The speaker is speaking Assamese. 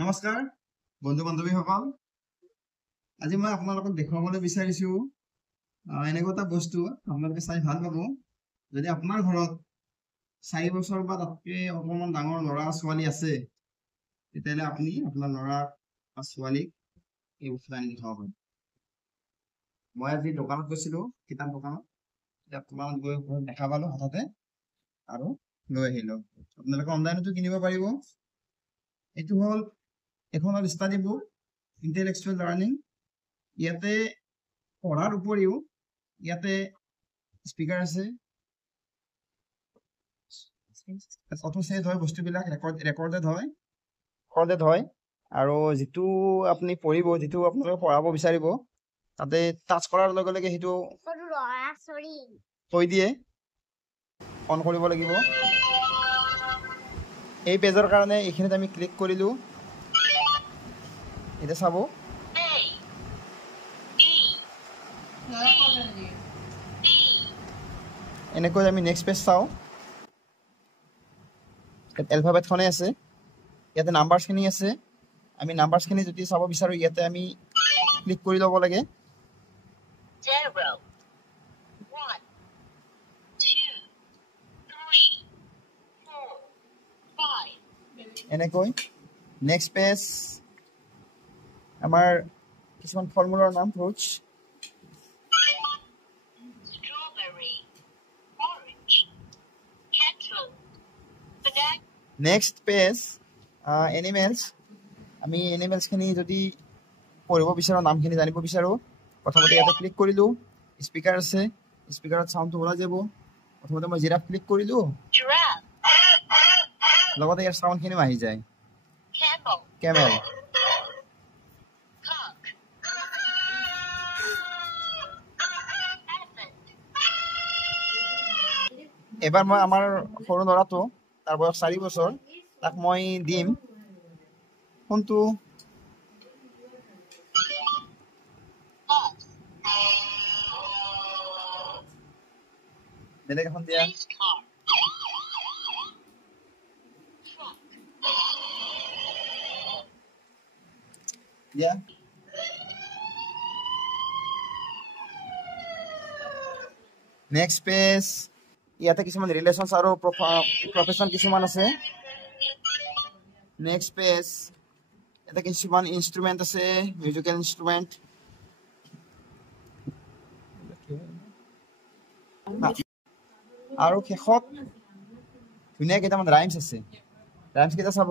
নমস্কাৰ বন্ধু বান্ধৱীসকল আজি মই আপোনালোকক দেখুৱাবলৈ বিচাৰিছো এনেকুৱা এটা বস্তু আপোনালোকে চাই ভাল পাব যদি আপোনাৰ ঘৰত 4 বছৰ বা তাতকৈ অকমান ডাঙৰ ল'ৰা ছোৱালী আছে তেতিয়াহ'লে আপুনি আপোনাৰ ল'ৰা বা ছোৱালীক এই বস্তুটো আনি দেখাব পাৰে মই আজি দোকানত গৈছিলো কিতাপ দোকানত দোকানত গৈ দেখা পালো হঠাতে আৰু লৈ আহিলো আপোনালোকে অনলাইনতো কিনিব পাৰিব এইটো হ'ল এখন ষ্টাডি বুক ইন্টেলেকচুৱেল লাৰ্নিং ইয়াতে পঢ়াৰ উপৰিও ইয়াতে স্পিকাৰ আছে অটো সেভ হয় বস্তুবিলাক ৰেকৰ্ডেড হয় আৰু যেটো আপুনি পঢ়িব যেটো আপোনালোকে পঢ়াব বিচাৰিব তাতে টাচ কৰাৰ লগে লগে হেতু থৈ দিয়ে অন কৰিব লাগিব এই পেজৰ কাৰণে এইখিনিত আমি ক্লিক কৰিলো এটা চাব এনেকৈ আমি নেক্সট পেজ চাও এলফাবেট খনে আছে ইয়াতে নাম্বাৰছ খিনি আছে আমি নাম্বাৰছ খিনি যদি চাব বিচাৰো ইয়াতে আমি ক্লিক কৰি লব লাগে 0 1 2 3 4 5 এনেকৈ নেক্সট পেজ আমাৰ কিছুমান ফলমূলৰ নাম fruits strawberry orange cantaloupe banana next page animals আমি এনিমেলছ খিনি যদি পঢ়িব বিচাৰো নামখিনি জানিব বিচাৰো প্ৰথমতে ইয়াতে ক্লিক কৰিলো স্পিকাৰ আছে স্পিকাৰত সাউন্ডটো ওলাই যাব প্ৰথমতে মই জিৰাফ ক্লিক কৰিলো giraffe লগতে ইয়াৰ সাউন্ড খিনি আহি যায় camel কেমেল cock elephant এবাৰ মই আমাৰ সৰু ল'ৰাটো তাৰ বয়স 4 বছৰ তাক মই দিম কোনটো horse বেলেগ এখন দিয়া police car truck দিয়া নেক্সট পেজ ইয়াতে কিছুমান ৰিলেশনছ আৰু প্ৰফেশন কিছুমান আছে নেক্সট পেজ এটা কিছুমান ইনস্ট্ৰুমেন্ট আছে মিউজিকেল ইনস্ট্ৰুমেন্ট আৰু শেষত ধুনীয়া কেইটামান ৰাইমছ আছে ৰাইমছ কেইটা চাব